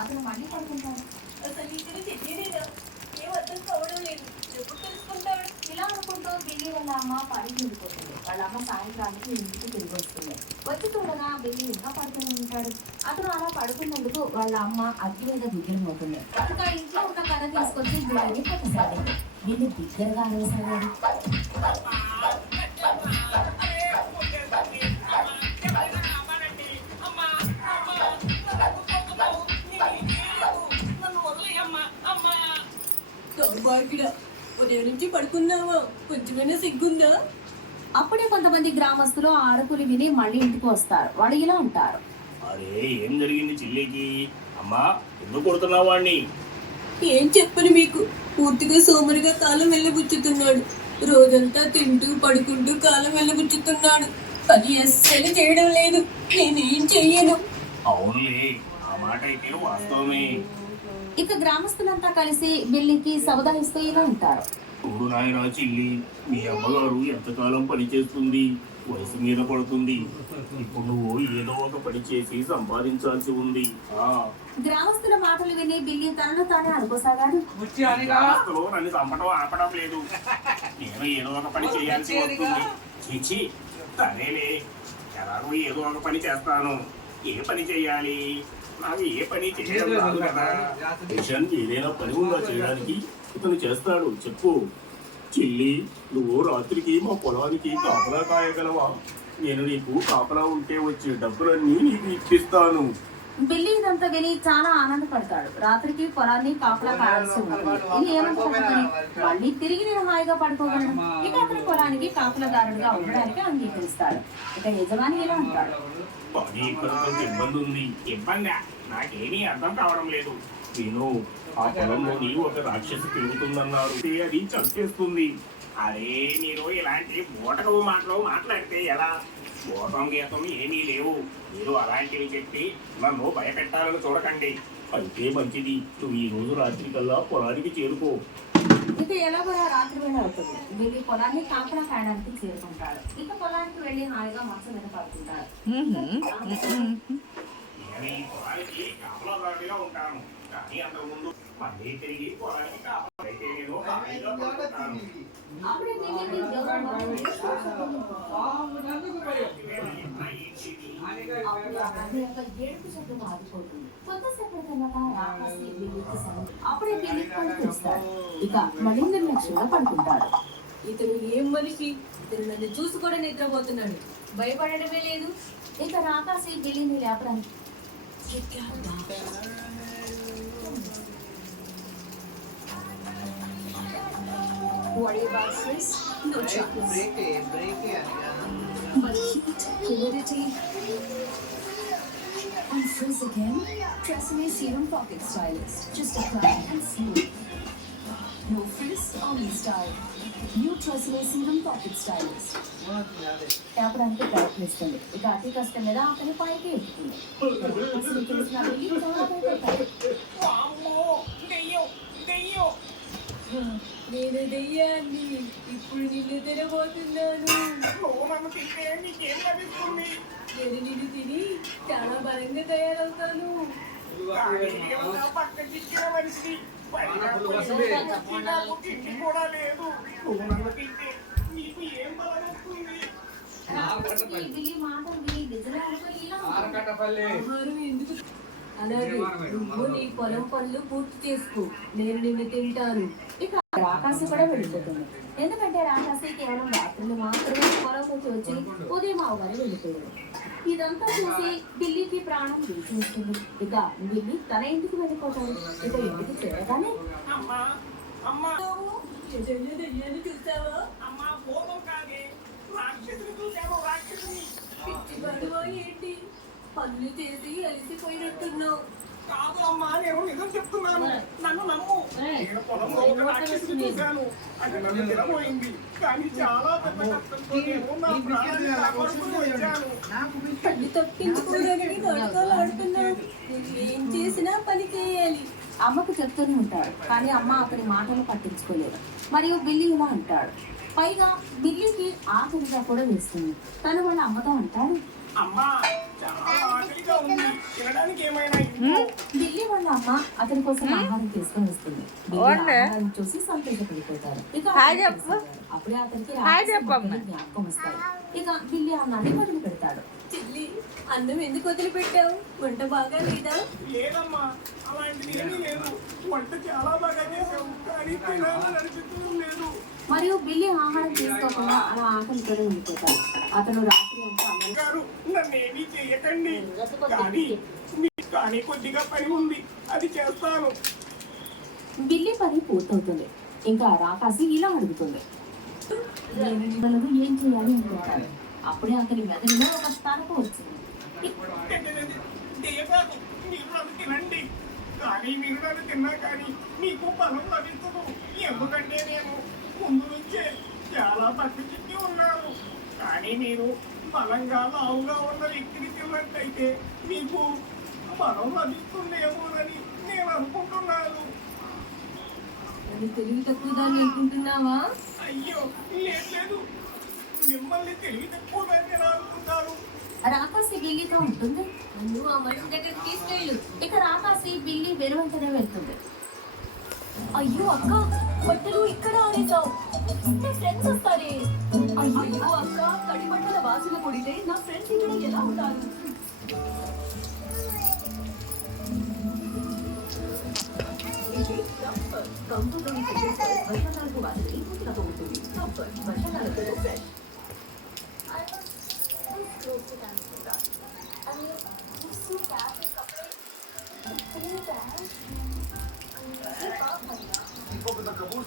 అతను మళ్ళీ పడుకుంటాడు. అసలు ఈ గురించి తెలియదు, ఏం అర్థం కావడం లేదు. ఎప్పుడు తెలుసుకుంటాడు? ఇలా అనుకుంటూ బిల్లి వాళ్ళ అమ్మ పనికి వెళ్ళిపోతుంది. వాళ్ళ అమ్మ సాయంత్రానికి ఇంటికి తిరిగి వస్తుంది. వచ్చి చూడగా బిల్లి ఇంకా పడుకుని ఉంటాడు. అతను అలా పడుకున్నందుకు వాళ్ళ అమ్మ అగ్గి మీద విగ్రహమవుతుంది. ఇంకా ఇంట్లో ఉన్న కథ తీసుకొచ్చి బిల్లిని కొట్టసాగింది. బిల్లి బిగ్గరగా అనేసాడు. ఉదయం నుంచి పడుకున్నావా? కొంచెమైనా సిగ్గుందా? అప్పుడే కొంతమంది గ్రామస్తులు ఆ అరుపులు విని మళ్ళీ ఇంటికి వస్తారు. వాళ్ళు ఇలా అంటారు, అరే ఏం జరిగింది చెల్లికి? అమ్మా ఎందుకు కొడుతున్నావు వాడిని? ఏం చెప్పను మీకు, పూర్తిగా సోమరిగా కాలం వెళ్ళబుచ్చుతున్నాడు. రోజంతా తింటూ పడుకుంటూ కాలం వెళ్ళబుచ్చుతున్నాడు. పని అస్సలు చేయడం లేదు. నేనేం చెయ్యను. అవునులే, ఆ మాట అయితే వాస్తవమే. ఇక గ్రామస్తులంతా కలిసి బిల్లికి సవదాయిస్తూ ఇలా ఉంటారు, చూడు నాయనా చెల్లి, మీ అమ్మగారు ఎంతకాలం పని చేస్తుంది, వయసు మీద పడుతుంది. ఇప్పుడు నువ్వు ఏదో ఒక పని చేసి సంపాదించాల్సి ఉంది. గ్రామస్తుల మాటలు విని బిల్లి తనను తానే అనుకోసాగాడు. గ్రామస్తులు నన్ను చంపడం ఆపడం లేదు. నేను ఏదో ఒక పని చేయాల్సి వస్తుంది. చీచి, సరేలే, ఎలాగో ఏదో ఒక పని చేస్తాను. ఏ పని చేయాలి? నాకు ఏ పని చేయడం రాదు కదా. మిషన్ ఏదైనా పని ఉందా చేయడానికి? ఇతను చేస్తాడు, చెప్పు. చెల్లి, నువ్వు రాత్రికి మా పొలానికి కాపలా కాయగలవా? నేను నీకు కాపలా ఉంటే వచ్చే డబ్బులన్నీ నీకు ఇప్పిస్తాను. బిల్లి ఇదంతా విని చాలా ఆనందపడతాడు. రాత్రికి పొలాన్ని కాపలా కాయాల్సి ఉంటుంది. ఇది ఏమనుకుంటుంది, మళ్ళీ తిరిగి నేను హాయిగా పడుకోగలను. ఇక అతని పొలానికి కాపలాదారుడిగా ఉండడానికి అంగీకరిస్తాడు. ఇక యజమాని ఇలా అంటాడు, పని ఇక్కడ ఇబ్బంది ఉంది. ఇబ్బందా? నాకేమీ అర్థం కావడం లేదు. నేను ఆ పొలంలోని ఒక రాక్షసి తిరుగుతుందన్నారు. అది చంపేస్తుంది. అరే మీరు ఇలాంటి బూటకపు మాటలు మాట్లాడితే ఎలా? భూతం గీతం ఏమీ లేవు. మీరు అలాంటివి చెప్పి నన్ను భయపెట్టాలని చూడకండి. అయితే మంచిది, నువ్వు ఈ రోజు రాత్రి కల్లా పొలానికి చేరుకో. ఇక ఎలాగో రాత్రి వేళ అవుతుంది. బిల్లి పొలాన్ని కాపలా కాయడానికి చేరుకుంటాడు. ఇక పొలానికి వెళ్లి హాయిగా మనసు మీద పడుకుంటాడు. నేను ఈ పొలానికి కాపలాదారుడిగా ఉంటాను, కానీ అంతకుముందు మళ్ళీ తిరిగి పొలానికి కాపలైతే నేను హాయిగా పడుకుంటాను. అప్పుడే బిల్లికి ఏడుపు శబ్దం ఆగిపోతుంది. కొద్దిసేపటి తర్వాత రాకాసి బిల్లికి అప్పుడే బిల్లి పని చేస్తాడు. ఇక మళ్ళీ నిర్లక్ష్యంగా పడుకుంటాడు. ఇతను ఏం మనిషి? ఇతను నన్ను చూసి కూడా నిద్రపోతున్నాడు. భయపడడమే లేదు. ఇక రాకాసి బిల్లిని లేపడానికి Worry about frizz? No chance. But heat, humidity, and frizz again? Tresemme Serum Pocket Stylist. Just apply and smooth. No frizz, only style. New Tresemme Serum Pocket Stylist. లేపడానికి ప్రయత్నిస్తుంది. ఇక అతి కష్టం మీద అతని పైకి ఎక్కుతుంది. నేను దెయ్యాన్ని. ఇప్పుడు నిన్ను తినబోతున్నాను. నేను నిన్ను తిని చాలా బలంగా తయారవుతాను. అలాగే నువ్వు నీ పొలం పనులు పూర్తి చేసుకో, నేను నిన్ను తింటాను. ఇక రాకాసి కూడా వెళ్ళిపోతుంది. ఎందుకంటే రాకాసి కేవలం రాత్రులు మాత్రమే పొలంలోకి వచ్చి ఉదయం అవగానే వెళ్ళిపోయాడు. ఇదంతా చూసి బిల్లికి ప్రాణం చూస్తుంది. ఇక బిల్లి తన ఇంటికి వెళ్ళిపోతాడు. ఇక ఇంటికి చేరగానే దెయ్యాన్ని చూసావా? పిచ్చి బరువా ఏంటి? పనులు చేసి అలసిపోయినట్టున్నావు. కాదు అమ్మా, నేను నిజం చెప్తున్నాను, నన్ను నమ్ము. నేను పొలంలో ఒక రాక్షసిని చూశాను. అది నన్ను తినబోయింది. కానీ చాలా పెద్ద కష్టంతో నేను నా ప్రాణాన్ని కాపాడుకుని వచ్చాను. పని తప్పించుకోవడానికి నాటకాలు ఆడుతున్నావు. నువ్వు ఏం చేసినా పని చేయాలి. అమ్మకు చెప్తూనే ఉంటాడు. కానీ అమ్మ అతని మాటలు పట్టించుకోలేదు. మరియు బిల్లి ఇలా అంటాడు. పైగా బిల్లికి ఆకలిగా కూడా వేస్తుంది. తను వాళ్ళ అమ్మతో అంటాడు, అమ్మా చాలా ఆకలిగా ఉంది, తినడానికి ఏమైనా బిల్లి వాళ్ళ అమ్మ అతని కోసం ఆహారం తీసుకొని వస్తుంది. బిల్లి ఆహారాన్ని చూసి సంతోషపడిపోతారు. ఇక హాయ్ అతను చెప్పు. తెలిసిందే. అప్పుడే అతనికి హాయ్ రాక్షసి చెప్పమ్మ. మొక్కలు జ్ఞాపకం వస్తాయి. ఇక బిల్లి అన్నాన్ని వదిలి పెడతాడు. చెల్లి అన్నం ఎందుకు వదిలిపెట్టావు? వంట బాగా లేదా? లేదమ్మా, అలాంటిది ఏమీ లేదు. వంట చాలా బాగా చేసావు, కానీ తినాలని అనిపించడం లేదు. మరియు బిల్లి ఆహారం తీసుకోకుండా అలా ఆకలితోనే ఉండిపోతాడు. అతను రాత్రి అంతా అన్నం గారు నన్నేమీ చెయ్యకండి, కానీ కొద్దిగా పని ఉంది, అది చేస్తాను. బిల్లి పని పూర్తవుతుంది. ఇంకా రాకాసి ఇలా అడుగుతుంది, నేను నిమ్మలను ఏం చేయాలి అనుకుంటాను. అప్పుడే అతని మెదడులో ఒక స్థానపు వచ్చింది. దేవాలు మీరు నన్ను తినండి, కానీ మీరు నన్ను తిన్నా కానీ మీకు బలం లభించదు. ఎందుకంటే నేను ముందు నుంచే చాలా పట్టు చిక్కి ఉన్నాను. కానీ మీరు బలంగా లావుగా ఉన్న వ్యక్తిని తిన్నట్టయితే మీకు బలం లభిస్తుందేమోనని నేను అనుకుంటున్నాను. నన్ను తెలివి తక్కువ దాన్ని అనుకుంటున్నావా? అయ్యో లేదు, మిమ్మల్ని తెలివి తక్కువదని ఎలా అనుకుంటారు? రాకాసి బిల్లితో ఉంటుంది. నన్ను ఆ మనిషి దగ్గరికి తీసుకెళ్ళు. ఇక రాకాసి బిల్లి వెనువెంటనే వెళ్తుంది. అయ్యో అక్క, బట్టలు ఇక్కడ ఆడేసావు. నా ఫ్రెండ్స్ వస్తారే. అయ్యో అక్క, తడి బట్టల వాసన కొడితే నా ఫ్రెండ్స్ ఇక్కడ ఎలా ఉంటారు? కంఫర్ట్లోని వర్షాకాలపు వాసనని పూర్తిగా ఉంటుంది. వర్షాకాలంలో fresh. Il faut que tu as un bon